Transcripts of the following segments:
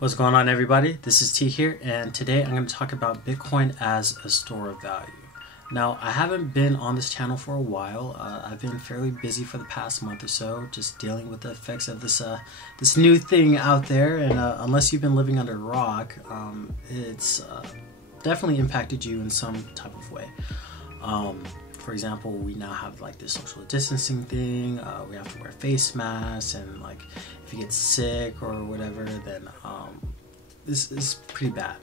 What's going on, everybody? This is T here, and today I'm going to talk about Bitcoin as a store of value. Now, I haven't been on this channel for a while. I've been fairly busy for the past month or so, just dealing with the effects of this new thing out there. And unless you've been living under a rock, it's definitely impacted you in some type of way. For example, we now have like this social distancing thing. We have to wear face masks, and like if you get sick or whatever, then this is pretty bad.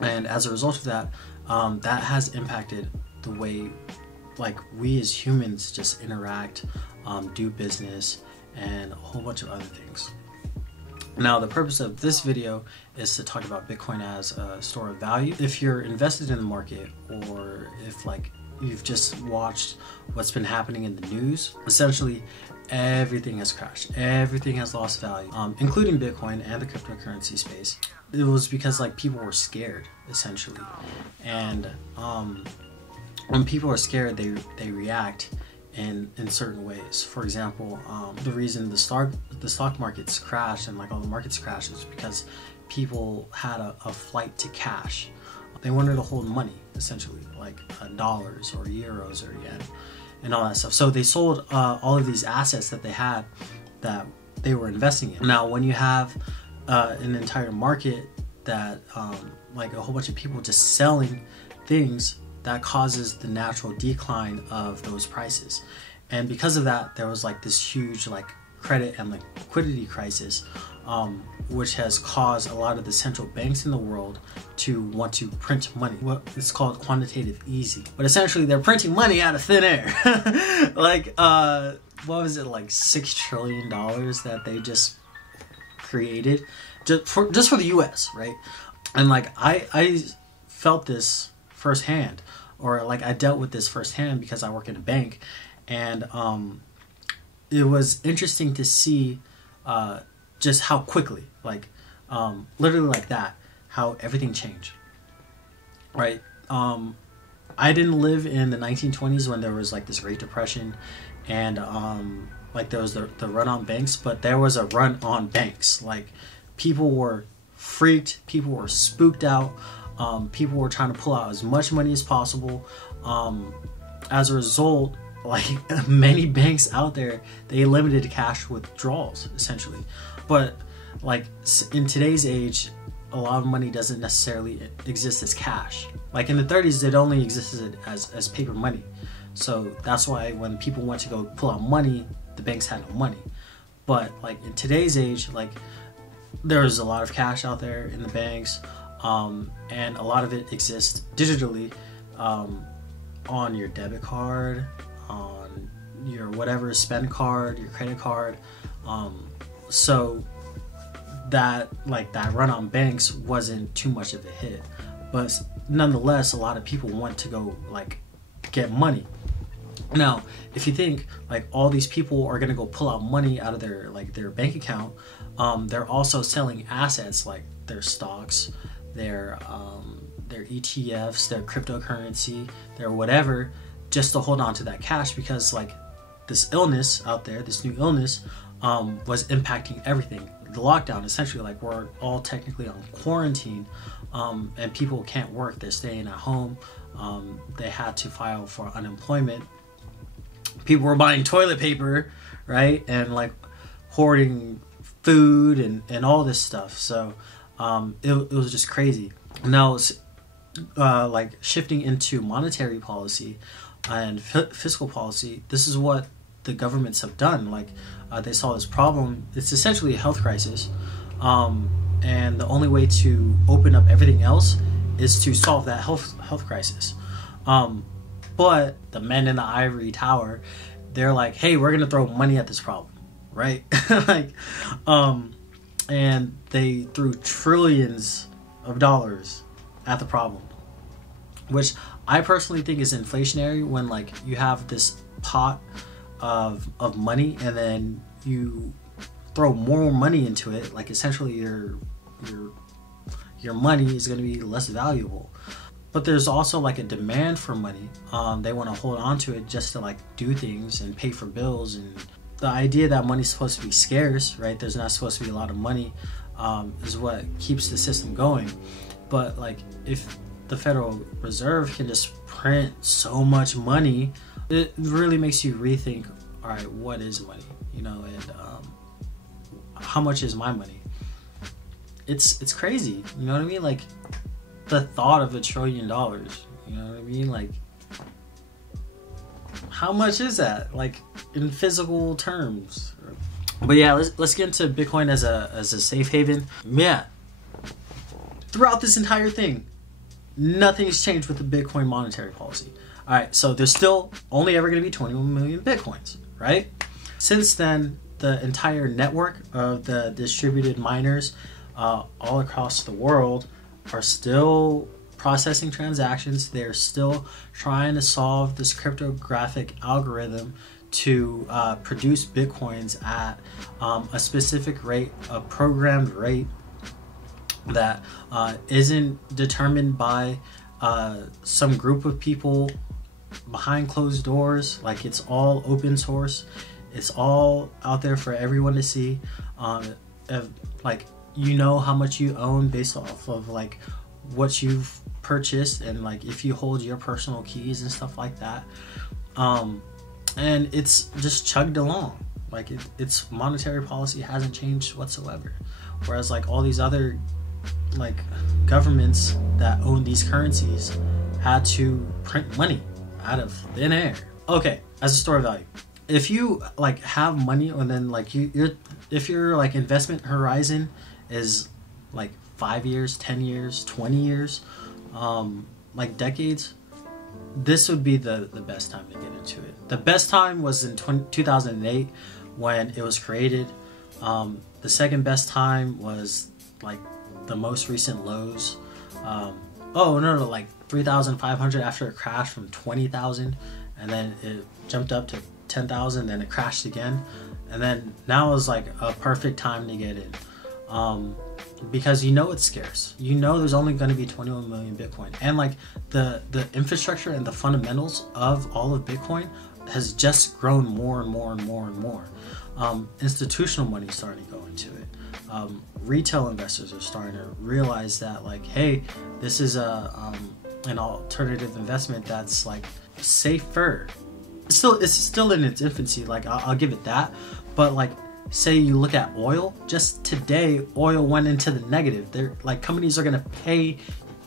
And as a result of that, that has impacted the way like we as humans just interact, do business, and a whole bunch of other things. Now, the purpose of this video is to talk about Bitcoin as a store of value. If you're invested in the market, or if like you've just watched what's been happening in the news, essentially everything has crashed. Everything has lost value, including Bitcoin and the cryptocurrency space. It was because like people were scared, essentially. And when people are scared, they react in certain ways. For example, the reason the stock markets crashed and like all the markets crashed is because people had a flight to cash. They wanted to hold money, essentially, like dollars or euros or yen and all that stuff. So they sold all of these assets that they had that they were investing in. Now, when you have an entire market that like a whole bunch of people just selling things, that causes the natural decline of those prices. And because of that, there was like this huge like credit and like liquidity crisis, which has caused a lot of the central banks in the world to want to print money. What it's called quantitative easing. But essentially they're printing money out of thin air. Like what was it, like $6 trillion that they just created just for the US, right? And like I felt this firsthand, or like I dealt with this firsthand because I work in a bank. And it was interesting to see just how quickly, like literally like that, how everything changed, right? I didn't live in the 1920s when there was like this Great Depression, and like there was the run on banks, but there was a run on banks. Like people were freaked, people were spooked out, people were trying to pull out as much money as possible. As a result, like many banks out there, they limited cash withdrawals, essentially. But like in today's age, a lot of money doesn't necessarily exist as cash. Like in the 30s, it only existed as paper money. So that's why when people went to go pull out money, the banks had no money. But like in today's age, like there's a lot of cash out there in the banks, and a lot of it exists digitally, on your debit card, on your whatever spend card, your credit card. So that like that run on banks wasn't too much of a hit, but nonetheless a lot of people want to go like get money. Now if you think like all these people are gonna go pull out money out of their bank account, they're also selling assets like their stocks, their ETFs, their cryptocurrency, their whatever, just to hold on to that cash, because like this illness out there, this new illness, was impacting everything. The lockdown, essentially, like we're all technically on quarantine, and people can't work, they're staying at home. They had to file for unemployment. People were buying toilet paper, right? And like hoarding food and all this stuff. So it was just crazy. Now it's like shifting into monetary policy and fiscal policy. This is what the governments have done. Like they saw this problem. It's essentially a health crisis, and the only way to open up everything else is to solve that health crisis. But the men in the ivory tower, they're like, hey, we're gonna throw money at this problem, right? Like and they threw trillions of dollars at the problem, which I personally think is inflationary. When like you have this pot of money and then you throw more money into it, like essentially your money is going to be less valuable. But there's also like a demand for money. They want to hold on to it just to like do things and pay for bills. And the idea that money's supposed to be scarce, right? There's not supposed to be a lot of money is what keeps the system going. But like, if the Federal Reserve can just print so much money, it really makes you rethink, all right, what is money, you know, and how much is my money? It's crazy, you know what I mean? Like, the thought of $1 trillion, you know what I mean? Like, how much is that, like, in physical terms? But yeah, let's get into Bitcoin as a safe haven. Yeah, throughout this entire thing, nothing has changed with the Bitcoin monetary policy. All right, so there's still only ever going to be 21 million Bitcoins, right? Since then, the entire network of the distributed miners all across the world are still processing transactions. They're still trying to solve this cryptographic algorithm to produce Bitcoins at a specific rate, a programmed rate that isn't determined by some group of people behind closed doors. Like, it's all open source. It's all out there for everyone to see. Like, you know how much you own based off of like what you've purchased, and like if you hold your personal keys and stuff like that. And it's just chugged along. Like, its monetary policy hasn't changed whatsoever. Whereas like all these other like governments that own these currencies had to print money out of thin air. Okay, as a store of value, if you like have money, and then like if your like investment horizon is like 5 years, 10 years, 20 years, like decades, this would be the best time to get into it. The best time was in 2008 when it was created. The second best time was like the most recent lows. Oh no, like 3,500 after it crashed from 20,000, and then it jumped up to 10,000, then it crashed again, and then now is like a perfect time to get in, because you know it's scarce. You know there's only going to be 21 million Bitcoin, and like the infrastructure and the fundamentals of all of Bitcoin has just grown more and more and more and more. Institutional money is starting to go into it. Retail investors are starting to realize that, like, hey, this is an alternative investment that's like safer. It's still in its infancy, like I'll give it that, but like, say you look at oil, just today oil went into the negative. They're like, companies are gonna pay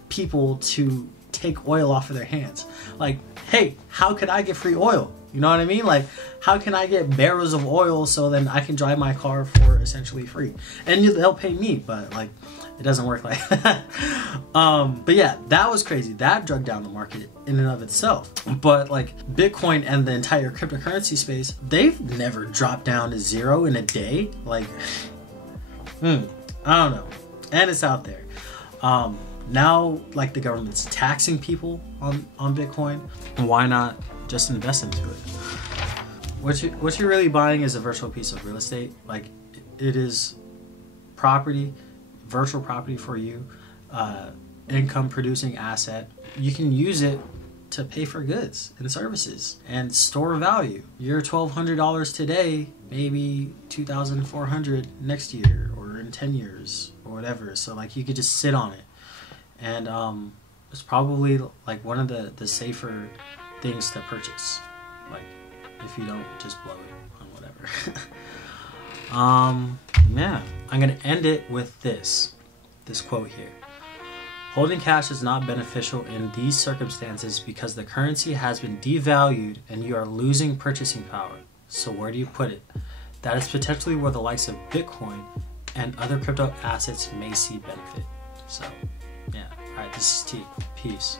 people to take oil off of their hands. Like, hey, how could I get free oil? You know what I mean? Like, how can I get barrels of oil so then I can drive my car for essentially free? And they'll pay me, but like, it doesn't work like that. But yeah, that was crazy. That drug down the market in and of itself. But like, Bitcoin and the entire cryptocurrency space, they've never dropped down to zero in a day. Like, I don't know. And it's out there. Now, like, the government's taxing people on Bitcoin. Why not just invest into it? What you're really buying is a virtual piece of real estate. Like, it is property, virtual property for you, income producing asset. You can use it to pay for goods and services and store value. Your $1,200 today, maybe $2,400 next year or in 10 years or whatever. So like, you could just sit on it. And it's probably like one of the safer things to purchase, like if you don't just blow it on whatever. Yeah, I'm gonna end it with this quote here. Holding cash is not beneficial in these circumstances because the currency has been devalued and you are losing purchasing power. So where do you put it? That is potentially where the likes of Bitcoin and other crypto assets may see benefit. So yeah, all right, this is T. Peace.